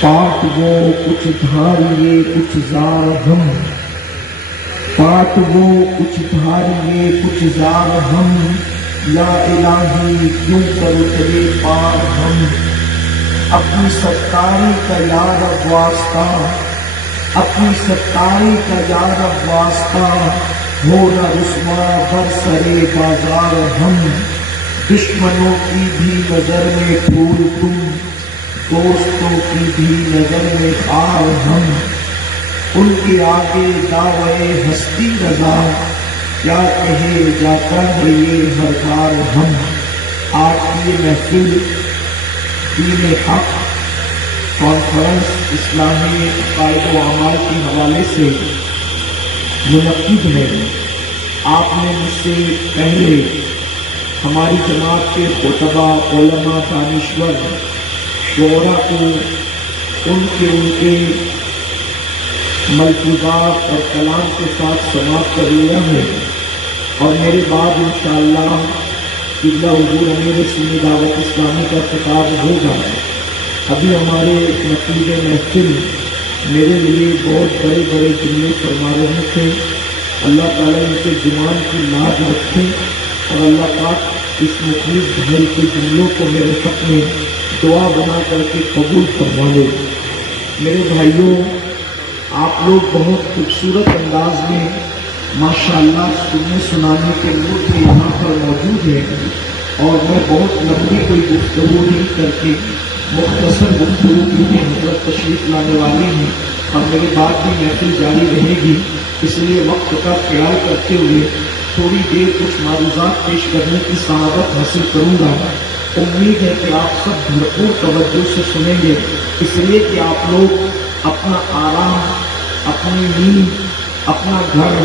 پاٹ وہ کچھ دھاریے کچھ زار ہم، پاٹ وہ کچھ دھاریے کچھ زار ہم، یا الہی کیوں کر اترے پار ہم۔ اپنی ستاری کا یار اب واسطہ، اپنی ستاری کا یار اب واسطہ، ہو نہ رسوا بر سرے بازار ہم۔ دشمنوں کی بھی نظر میں پھول تم، دوستوں کی بھی نظر میں خار ہم۔ ان کے آگے دعوے ہستی رضا، کیا کہے جاتا ہے یہ ہر بار ہم۔ آج کی یہ محفل دین حق کانفرنس اسلامی عقائد و اعمال کے حوالے سے منعقد ہے۔ آپ نے مجھ سے پہلے ہماری جماعت کے خطبہ، علماء، دانشور، شعراء کو ان کے ملفوظات اور کلام کے ساتھ سماعت کر لیا ہے، اور میرے بعد انشاءاللہ قبلہ حضور امیر سنی دعوت اسلامی کا خطاب ہوگا۔ ابھی ہمارے نقیب محفل میرے لیے بہت بڑے بڑے جملے فرما رہے تھے۔ اللہ تعالیٰ ان کے زبان کی لاج رکھے، اور اللہ پاک اس مخلص بھائی کے جملوں کو میرے حق میں دعا بنا کر کے قبول فرما لے۔ میرے بھائیوں، آپ لوگ بہت خوبصورت انداز میں ماشاءاللہ سننے سنانے کے موڈ میں یہاں پر موجود ہیں، اور میں بہت لمبی کوئی گفتگو نہیں کر کے مختصر گفتگو کی حضرت تشریف لانے والی ہیں، اور میرے بعد بھی محفل جاری رہے گی، اس لیے وقت کا خیال کرتے ہوئے تھوڑی دیر کچھ معروضات پیش کرنے کی سعادت حاصل کروں گا۔ امید ہے کہ آپ سب بھرپور توجہ سے سنیں گے، اس لیے کہ آپ لوگ اپنا آرام، اپنی نیند، اپنا گھر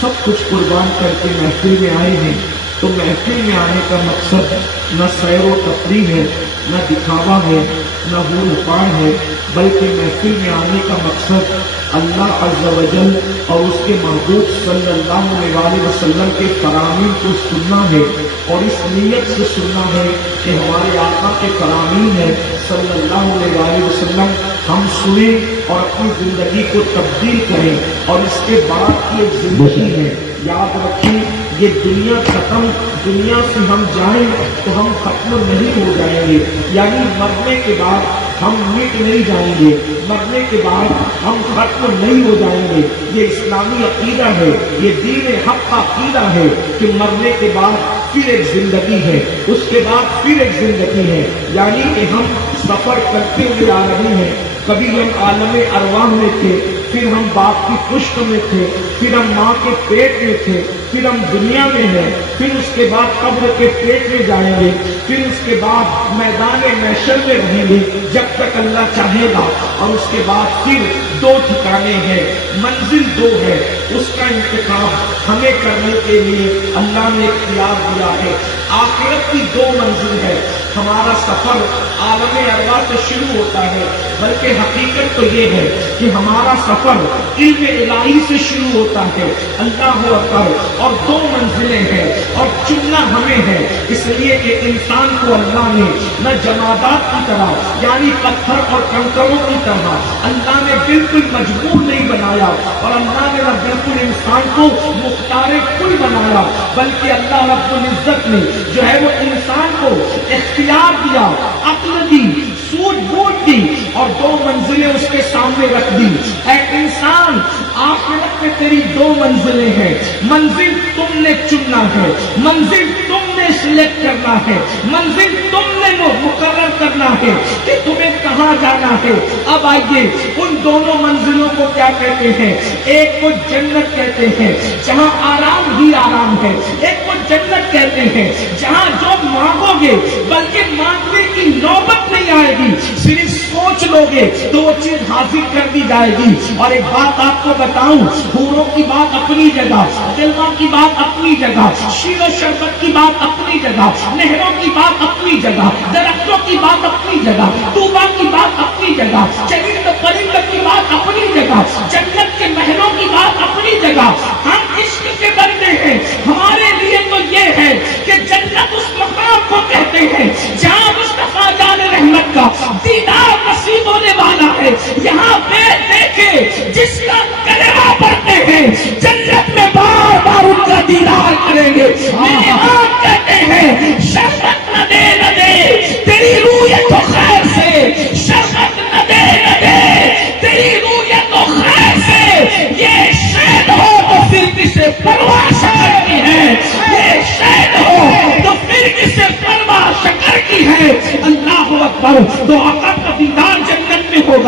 سب کچھ قربان کر کے محفل میں آئے ہیں۔ تو محفل میں آنے کا مقصد نہ سیر و تفریح ہے، نہ دکھاوا ہے، نہ ہول پاڑ ہے، بلکہ محفل میں آنے کا مقصد اللہ عز و جل اور اس کے محبوب صلی اللہ علیہ وسلم کے فرامین کو سننا ہے، اور اس نیت سے سننا ہے کہ ہمارے آقا کے فرامین ہے صلی اللہ علیہ وسلم ہم سنیں اور اپنی زندگی کو تبدیل کریں، اور اس کے بعد کی ایک زندگی ہے۔ یاد رکھیں، یہ دنیا ختم، دنیا سے ہم جائیں تو ہم ختم نہیں ہو جائیں گے، یعنی مرنے کے بعد ہم مٹ نہیں جائیں گے، مرنے کے بعد ہم ختم نہیں ہو جائیں گے۔ یہ اسلامی عقیدہ ہے، یہ دین حق کا عقیدہ ہے کہ مرنے کے بعد پھر ایک زندگی ہے، اس کے بعد پھر ایک زندگی ہے، یعنی کہ ہم سفر کرتے ہوئے آ رہے ہیں۔ کبھی ہم عالم ارواح میں تھے، پھر ہم باپ کی پشت میں تھے، پھر ہم ماں کے پیٹ میں تھے، پھر ہم دنیا میں ہیں، پھر اس کے بعد قبر کے پیٹ میں جائیں گے، پھر اس کے بعد میدان محشر میں رہیں گے جب تک اللہ چاہے گا، اور اس کے بعد پھر دو ٹھکانے ہیں، منزل دو ہے، اس کا انتخاب ہمیں کرنے کے لیے اللہ نے اختیار دیا ہے۔ آخرت کی دو منزل ہے۔ ہمارا سفر عالم ارواح سے شروع ہوتا ہے، بلکہ حقیقت تو یہ ہے کہ ہمارا سفر علم الہی سے شروع ہوتا ہے، اللہ اکبر، اور دو منزلیں ہیں، اور چننا ہمیں ہے، اس لیے کہ انسان کو اللہ نے نہ جمادات کی طرح یعنی پتھر اور کنکروں کی طرح اللہ نے بالکل مجبور نہیں بنایا، اور اللہ نے نہ بالکل انسان کو مختار کل بنایا، بلکہ اللہ رب العزت نے جو ہے وہ انسان کو اختیار دیا، عقل دی، سوجھ بوجھ دی، اور دو منزلیں اس کے سامنے رکھ دی۔ اے انسان، آخرت میں تیری دو منزلیں ہیں، منزل تم نے چننا ہے، منزل تم نے سلیکٹ کرنا ہے، منزل تم نے مقرر کرنا ہے کہ تمہیں کہاں جانا ہے۔ اب آئیے ان دونوں منزلوں کو کیا کہتے ہیں؟ ایک کو جنت کہتے ہیں جہاں آرام ہی آرام ہے، ایک کو جنت کہتے ہیں جہاں جو مانگو گے بلکہ مانگنے کی نوبت نہیں آئے گی، صرف سوچ لو گے تو وہ چیز حاصل کر دی جائے گی۔ اور ایک بات آپ کو بتاؤں، حوروں کی بات اپنی جگہ، دلوا کی بات اپنی جگہ، شیر و شربت کی بات اپنی جگہ، نہروں کی بات اپنی جگہ، درختوں کی بات اپنی جگہ، طوبا کی بات اپنی جگہ، چرند پرند کی بات اپنی جگہ، جنت کے محلوں کی بات اپنی جگہ۔ ہم عشق کے بندے ہیں، ہمارے لیے تو یہ ہے کہ جنت اس مقام کو کہتے ہیں جہاں مصطفیٰ جان رحمت کا دیدار نصیب ہونے والا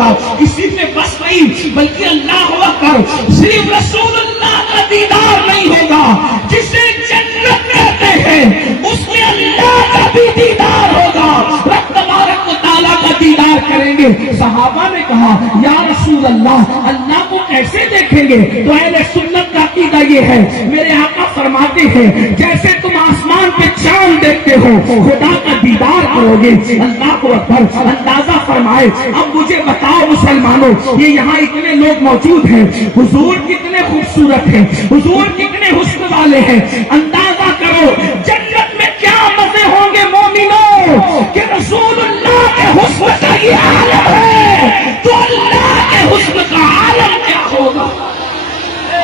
ہوگا. اسی پہ بس نہیں بلکہ اللہ اکبر صرف رسول اللہ کا دیدار نہیں ہوگا, جسے جنت کہتے ہیں اس میں اللہ کا بھی دیدار ہوگا, رب تبارک و تعالیٰ کا دیدار کریں گے. صحابہ نے کہا یا رسول اللہ, اللہ کو کیسے دیکھیں گے؟ تو اہل سنت کا عقیدہ یہ ہے, میرے آقا فرماتے ہیں جیسے تم آسمان پہ چاند دیکھتے ہو خدا کا دیدار کرو گے. اللہ کو اکبر. اندازہ فرمائے. اب مجھے بتاؤ مسلمانوں, یہ یہاں اتنے لوگ موجود ہیں, حضور کتنے خوبصورت ہیں, حضور کتنے حسن والے ہیں. اندازہ کرو جنت میں کیا مزے ہوں گے مومنوں کہ رسول اللہ کے حسن کا یہ عالم ہے, تو اللہ کے حسن کا عالم کیا ہوگا.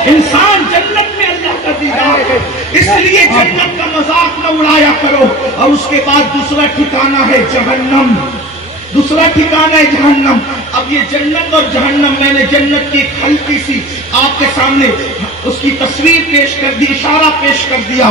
انسان جنت میں اللہ کا دیدار ہے, اس لیے جنت کا مذاق نہ اڑایا کرو. اور اس کے بعد دوسرا ٹھکانہ ہے جہنم. دوسرا ٹھکانہ ہے جہنم. اب یہ جنت اور جہنم, میں نے جنت کی ایک ہلکی سی آپ کے سامنے اس کی تصویر پیش کر دی, اشارہ پیش کر دیا.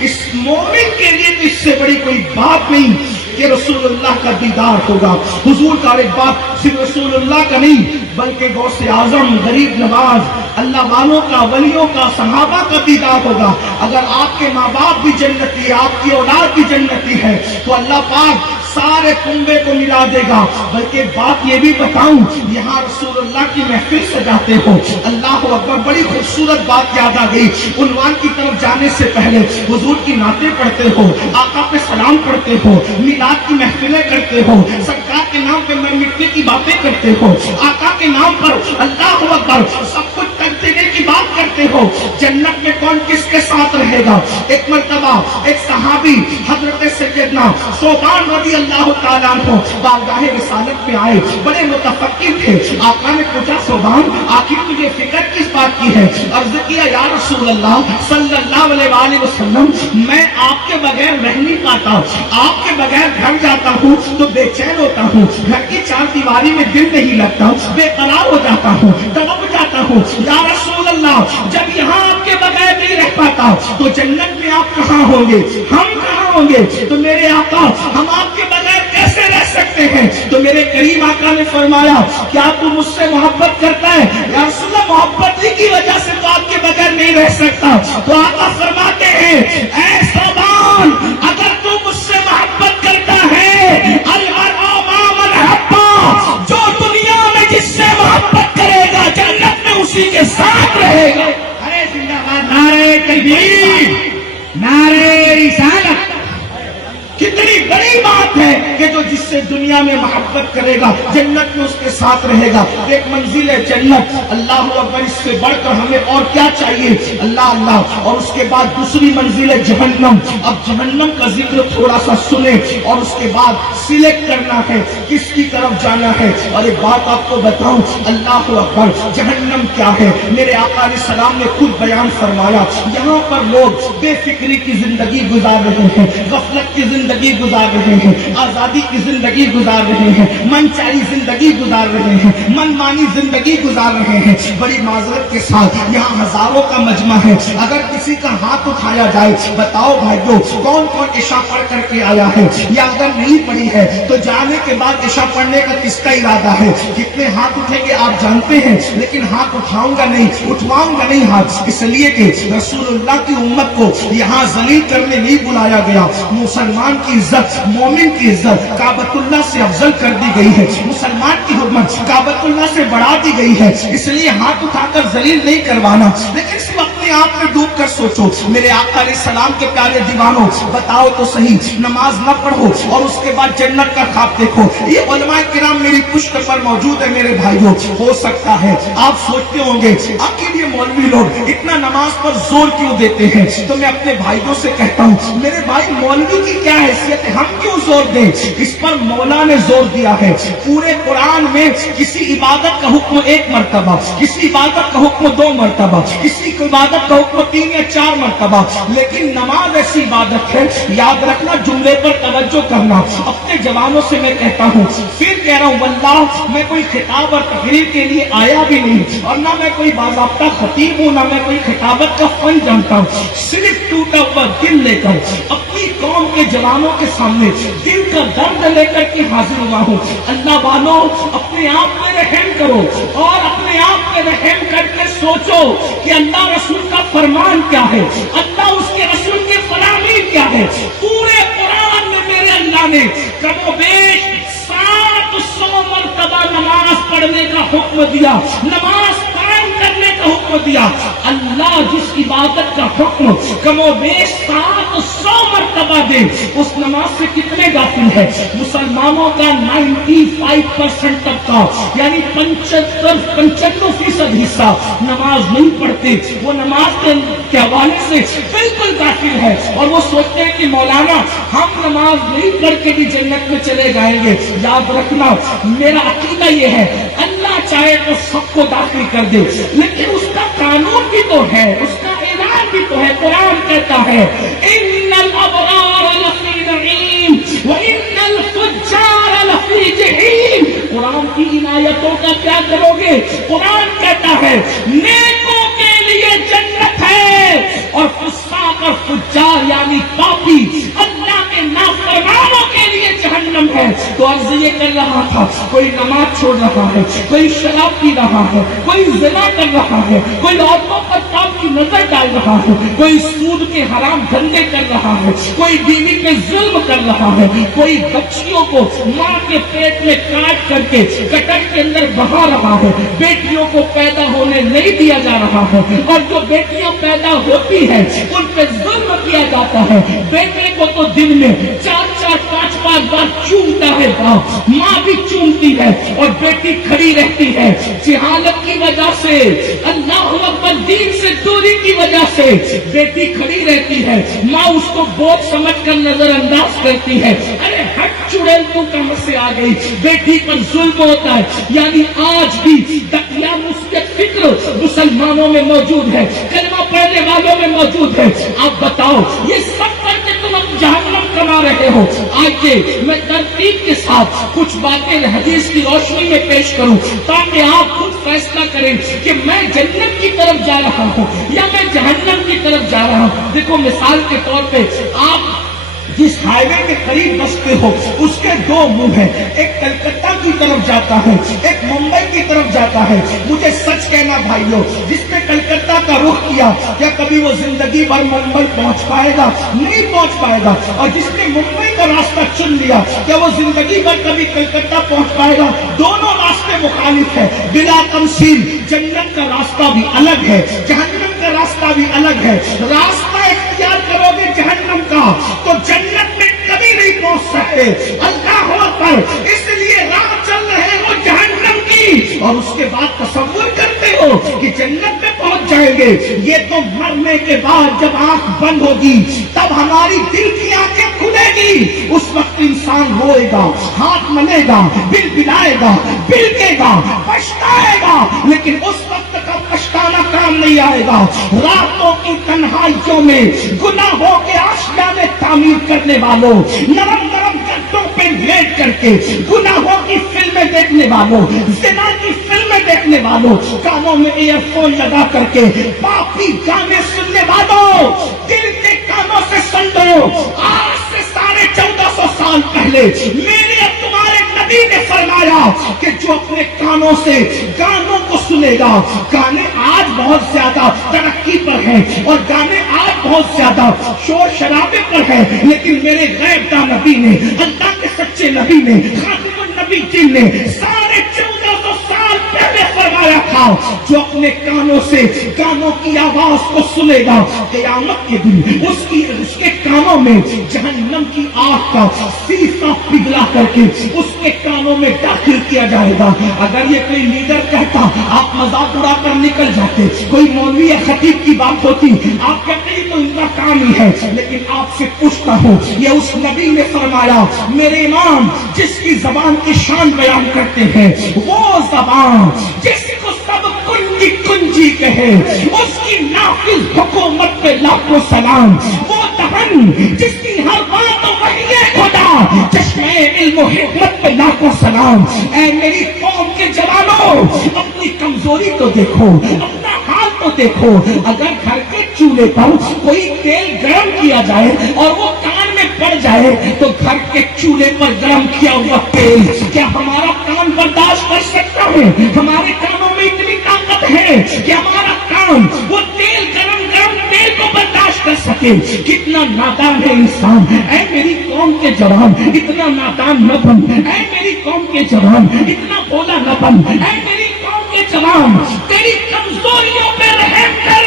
اس مومن کے لیے تو اس سے بڑی کوئی بات نہیں کہ رسول اللہ کا دیدار ہوگا. حضور کا ایک بات صرف رسول اللہ کا نہیں بلکہ غوث اعظم, غریب نواز, اللہ والوں کا, ولیوں کا, صحابہ کا دیدار ہوگا. اگر آپ کے ماں باپ بھی جنتی ہے, آپ کی اولاد بھی جنتی ہے, تو اللہ پاک سارے کنبے کو ملا دے گا. بلکہ بات یہ بھی بتاؤں, یہاں رسول اللہ کی محفل سجاتے ہو, اللہ اکبر, بڑی خوبصورت بات یاد آ گئی. عنوان کی طرف جانے سے پہلے حضور کی نعتیں پڑھتے ہو, آقا پہ سلام پڑھتے ہو, میلاد کی محفلیں کرتے ہو, سرکار کے نام پہ مٹی کی باتیں کرتے ہو, آقا کے نام پر اللہ اکبر سب کچھ کر دینے کی بات کرتے ہو. جنت میں کون کس کے ساتھ رہے گا؟ ایک مرتبہ ایک صحابی حضرت سیدنا ثوبان رضی اللہ تعالیٰ عنہ بارگاہ رسالت میں آئے, بڑے متفکر تھے. آقا نے پوچھا ثوبان آخر تجھے فکر کس بات کی ہے؟ عرض کیا یا رسول اللہ صلی اللہ علیہ وآلہ وسلم, میں آپ کے بغیر رہ نہیں پاتا, آپ کے بغیر گھر جاتا ہوں تو بے چین ہوتا ہوں, گھر کی چار دیواری میں دل نہیں لگتا, بے قرار ہو جاتا ہوں, تڑپ جاتا ہوں. یا رسول اللہ جب یہاں آپ کے بغیر نہیں رہ پاتا تو جنت میں آپ کہاں ہوں گے, ہم کہاں ہوں گے؟ تو میرے آقا ہم آپ کے بغیر کیسے رہ سکتے ہیں؟ تو میرے کریم آقا نے فرمایا کیا تو مجھ سے محبت کرتا ہے؟ یا رسول اللہ محبت ہی کی وجہ سے تو آپ کے بغیر نہیں رہ سکتا. تو آقا فرماتے ہیں اے ثوبان اگر تو مجھ سے محبت کرتا ہے, المرء مع من احب, جو دنیا میں جس سے محبت کرے گا جنت میں اسی کے ساتھ رہے گا. ارے زندہ باد, نعرہ تکبیر, نعرہ رسالت. کتنی بڑی بات ہے کہ جو جس سے دنیا میں محبت کرے گا جنت میں اس کے ساتھ رہے گا. ایک منزل ہے جنت, اللہ اکبر, اس سے بڑھ کر ہمیں اور کیا چاہیے؟ اللہ اللہ. اور اس کے بعد دوسری منزل ہے جہنم. اب جہنم کا ذکر تھوڑا سا سنیں اور اس کے بعد سلیکٹ کرنا ہے کس کی طرف جانا ہے. اور ایک بات آپ کو بتاؤں, اللہ اکبر, جہنم کیا ہے میرے آقا علیہ السلام نے خود بیان فرمایا. یہاں پر لوگ بے فکری کی زندگی گزار رہے ہیں, غفلت کی زندگی گزار رہے ہیں, آزادی کی زندگی گزار رہے ہیں, من چاہی زندگی گزار رہے ہیں, من مانی زندگی گزار رہے ہیں. بڑی معذرت کے ساتھ یہاں ہزاروں کا مجمع ہے, اگر کسی کا ہاتھ اٹھایا جائے, بتاؤ بھائیو کون کون عشاء پڑھ کر کے آیا ہے, یا اگر نہیں پڑھی ہے تو جانے کے بعد عشاء پڑھنے کا کس کا ارادہ ہے؟ کتنے ہاتھ اٹھیں گے آپ جانتے ہیں, لیکن ہاتھ اٹھاؤں گا نہیں, اٹھواؤں گا نہیں ہاتھ, اس لیے کہ رسول اللہ کی امت کو یہاں ذلیل کرنے نہیں بلایا گیا. مسلمان کی عزت, مومن کی عزت کعبۃ اللہ سے افضل کر دی گئی ہے, مسلمان کی حرمت کعبۃ اللہ سے بڑھا دی گئی ہے, اس لیے ہاتھ اٹھا کر ذلیل نہیں کروانا. لیکن صرف اپنے آپ میں ڈوب کر سوچو, میرے آقا علیہ السلام کے پیارے دیوانوں, بتاؤ تو صحیح, نماز نہ پڑھو اور اس کے بعد جنت کا خواب دیکھو. یہ علماء کرام میری پشت پر موجود ہے میرے بھائیوں. ہو سکتا ہے آپ سوچتے ہوں گے آخر یہ مولوی لوگ اتنا نماز پر زور کیوں دیتے ہیں, تو میں اپنے بھائیوں سے کہتا ہوں میرے بھائی مولوی کی کیا حیثیت ہے, ہم کیوں زور دیں؟ اس پر مولا نے زور دیا ہے. پورے قرآن میں کسی عبادت کا حکم ایک مرتبہ, کسی عبادت کا حکم 2 مرتبہ, کسی عبادت عبادت کا حکم 3 یا 4 مرتبہ، لیکن نماز ایسی عبادت ہے، یاد رکھنا، جملے پر توجہ کرنا۔ اپنے جوانوں سے میں کہتا ہوں، پھر کہہ رہا ہوں، واللہ میں کوئی خطاب اور تقریر کے لیے آیا بھی نہیں، اور نہ میں کوئی باضابطہ خطیب ہوں، نہ میں کوئی خطابت کا فن جانتا ہوں، صرف ٹوٹا ہوا دل لے کر اپنی قوم کے جوانوں کے سامنے دل کا درد لے کر کے حاضر ہوا ہوں۔ اللہ والوں، اپنے آپ پہ رحم کرو، اور اپنے آپ پہ رحم کر کے سوچو کہ اللہ رسول کا فرمان کیا ہے، اللہ اس کے رسول کے فرامین کیا ہے۔ پورے قرآن میں میرے اللہ نے کم و بیش 700 مرتبہ نماز پڑھنے کا حکم دیا، نماز قائم کرنے کا حکم دیا۔ اللہ جس عبادت کا حکم کم و بیش 700 مرتبہ دے، اس نماز سے کتنے غافل ہے؟ مسلمانوں کا 95% طبقہ، یعنی 95% حصہ نماز نہیں پڑھتے، وہ نماز کے حوالے سے بالکل غافل ہے، اور وہ سوچتے ہیں کہ مولانا ہم نماز نہیں پڑھ کے بھی جنت میں چلے جائیں گے۔ یاد رکھنا، میرا عقیدہ یہ ہے، اللہ چاہے تو سب کو داخل کر دے، لیکن اس کا قانون بھی تو ہے، اس کا اعلان بھی تو ہے۔ قرآن کہتا ہے ان الابرار لفی نعیم وان الفجار لفی جحیم۔ قرآن کی عنایتوں کا کیا کرو گے؟ قرآن کہتا ہے نیکوں کے لیے جنت ہے، اور فساق اور فجار یعنی پاپی، اللہ کے نافرمانوں کے لیے جہنم ہے۔ تو عرض یہ کر رہا تھا، کوئی نماز چھوڑ رہا ہے، کوئی شراب پی رہا ہے، کوئی زنا کر رہا ہے، کوئی عورتوں پر پاپ کی نظر ڈال رہا ہے، کوئی سود کے حرام دھندے کر رہا ہے، کوئی بیوی پہ ظلم کر رہا ہے، کوئی بچیوں کو ماں کے پیٹ میں کاٹ کر کے کٹر کے اندر بہا رہا ہے، بیٹیوں کو پیدا ہونے نہیں دیا جا رہا ہے، اور جو بیٹیاں پیدا ہوتی ہیں ان پہ ظلم کیا جاتا ہے۔ بیٹے کو تو دن میں 4-4 5-5 بار چومتا ہے باپ، ماں بھی چومتی ہے، اور بیٹی کھڑی رہتی ہے جہالت کی وجہ سے، اللہ اکبر، دین سے دوری کی وجہ سے بیٹی کھڑی رہتی ہے، ماں اس کو بوجھ سمجھ کر نظر انداز کرتی ہے، ارے ہٹ چڑیل تو کہاں سے آ گئی، بیٹی پر ظلم ہوتا ہے۔ یعنی آج بھی دقیانوس کے فکر مسلمانوں میں موجود ہے، کلمہ پڑھنے والوں میں موجود ہے۔ آپ بتاؤ، یہ سب کر کے تم اب جہنم کما رہے ہو۔ آئیے میں ترتیب کے ساتھ کچھ باتیں حدیث کی روشنی میں پیش کروں، تاکہ آپ خود فیصلہ کریں کہ میں جنت کی طرف جا رہا ہوں یا میں جہنم کی طرف جا رہا ہوں۔ دیکھو، مثال کے طور پہ آپ جس ہائی وے کے قریب بستے ہو اس کے 2 منہ ہیں، ایک کلکتہ کی طرف جاتا ہے، ایک ممبئی کی طرف جاتا ہے۔ مجھے سچ کہنا بھائیو، جس نے کلکتہ کا رخ کیا کیا کبھی وہ زندگی بھر ممبئی پہنچ پائے گا؟ نہیں پہنچ پائے گا۔ اور جس نے ممبئی کا راستہ چن لیا کیا وہ زندگی بھر کبھی کلکتہ پہنچ پائے گا؟ دونوں راستے مخالف ہیں، بلا تمثیل۔ جنت کا راستہ بھی الگ ہے، جہنم کا راستہ بھی الگ ہے۔ راستہ اختیار کرو گے جہنم کا تو جنت میں کبھی نہیں پہنچ سکتے۔ اللہ اکبر، اس لیے راہ چل رہے ہو جہنم کی، اور اس کے بعد تصور کرتے ہو کہ جنت میں پہنچ جائیں گے۔ یہ تو مرنے کے بعد جب آنکھ بند ہوگی تب ہماری دل کی آنکھیں کھلے گی، اس وقت انسان روئے گا، ہاتھ ملے گا، بل بلائے گا، بلکے گا، پچھتائے گا، لیکن اس وقت کا پچھتانا کام نہیں آئے گا۔ راتوں کی تنہائیوں میں گناہوں کے آشیانے تعمیر کرنے والوں، نرم نرم گدوں پہ لیٹ کر کے گناہوں کی فلمیں دیکھنے والوں، زنا کی فلمیں دیکھنے والوں، کانوں میں ایئر فون لگا کر کے پاپی گانے سننے والوں، دل کے کانوں سے سن دو۔ آج سے 1450 سال پہلے میرے اور تمہارے نبی نے فرمایا کہ جو اپنے کانوں سے گانوں کو سنے گا، گانے آج بہت زیادہ ترقی پر ہیں اور گانے آج بہت زیادہ شور شرابے پر ہیں، لیکن میرے غیب داں نبی نے، اللہ کے سچے نبی نے، خاتم النبی جن نے 1450 سال پہلے فرمایا تھا، جو اپنے کانوں سے گانوں کی آواز کو سنے گا، قیامت کے دن اس کے کانوں میں جہنم کی آگ کا سیسا پگھلا کر کے اس کے کانوں میں داخل کیا جائے گا۔ اگر یہ کوئی لیڈر کہتا آپ مذاق اڑا کر نکل جاتے، کوئی مولوی یا خطیب کی بات ہوتی آپ کہتے ہیں تو ان کا کام ہی ہے، لیکن آپ سے پوچھتا ہوں، یہ اس نبی نے فرمایا، میرے امام جس کی زبان کی شان بیان کرتے ہیں، وہ زبان جس کو سب کنجی کنجی رہے، اس کی نافذ حکومت پہ لاکھوں سلام، وہ دہن جس کی ہر بات وحی خدا، چشمے علم و حکمت پہ لاکھوں سلام۔ اے میری قوم کے جوانوں، اپنی کمزوری تو دیکھو، اپنا حال تو دیکھو۔ اگر گھر کے چولہے پر کوئی تیل گرم کیا جائے اور وہ کان میں پڑ جائے تو گھر کے چولہے پر گرم کیا ہوا تیل کیا ہمارا کان برداشت کر سکتا ہے؟ ہمارے کانوں میں اتنی طاقت ہے کہ ہمارا کان وہ تیل گرم تیل کو برداشت کر سکے؟ کتنا نادان ہے انسان۔ اے میری قوم کے جوان، اتنا نادان نہ بن۔ اے میری قوم کے جوان، اتنا بولا نہ بن۔ اے میری قوم کے جوان، تیری کمزوریوں پہ رحم کر۔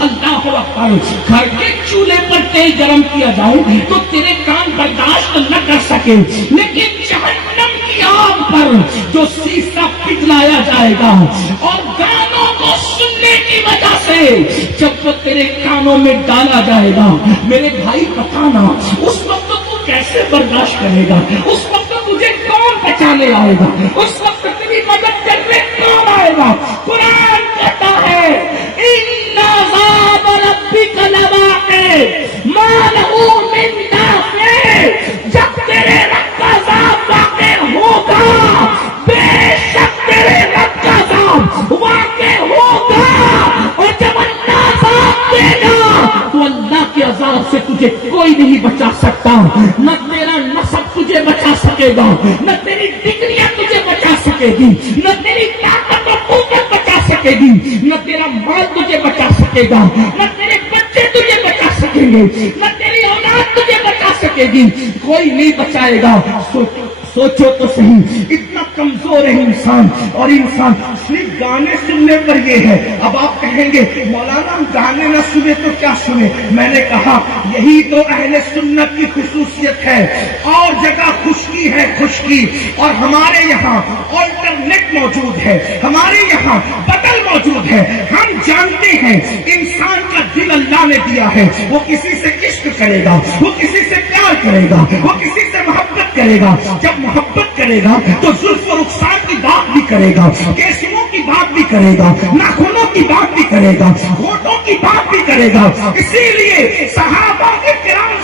اللہ اکبر۔ گھر کے چولہے پر تیل گرم کیا جائے تو تیرے کان برداشت نہ کر سکے، لیکن جہنم کی آگ پر جو سیسا پگھلایا جائے گا اور گانوں کو سننے کی وجہ سے جب وہ تیرے کانوں میں ڈالا جائے گا، میرے بھائی بتانا اس وقت تو کیسے برداشت کرے گا؟ اس وقت تجھے کون بچانے آئے گا؟ اس وقت تیری مدد کرنے کون آئے گا؟ قرآن کہتا ہے ان عذاب ربک لواقع ما له من دافع، جب تیرے رب کا عذاب واقع ہوگا، بے شک تیرے رب کا عذاب واقع ہوگا، اور جب اللہ عذاب دے گا تو اللہ کے عذاب سے تجھے کوئی نہیں بچا سکتا۔ نہ تیرا نسب تجھے بچا سکے گا، نہ تیری ڈگریاں تجھے بچا سکے گی، نہ تیری طاقت اور قوت بچا سکے گی، نہ تیرا مال تجھے بچا سکے گا، نہ تیرے بچے تجھے بچا سکیں گے، نہ تیری اولاد تجھے بچا سکے گی، کوئی نہیں بچائے گا۔ سوچو تو صحیح، اتنا کمزور ہے انسان، اور انسان صرف گانے سننے پر یہ ہے۔ اب آپ کہیں گے مولانا گانے نہ سنے تو کیا سنے؟ میں نے کہا یہی تو اہل سنت کی خصوصیت ہے۔ اور جگہ خشکی ہے، خشکی، اور ہمارے یہاں آلٹرنیٹ موجود ہے، ہمارے یہاں بدل موجود ہے۔ ہم جانتے ہیں انسان کا دل اللہ نے دیا ہے، وہ کسی سے عشق کرے گا، وہ کسی سے پیار کرے گا، وہ کسی سے محبت کرے گا۔ جب محبت کرے گا تو زلف و رخسار کی بات بھی کرے گا، کیسموں کی بات بھی کرے گا، ناخنوں کی بات بھی کرے گا، ہونٹوں کی بات بھی کرے گا۔ اسی لیے صحابہ کے کرام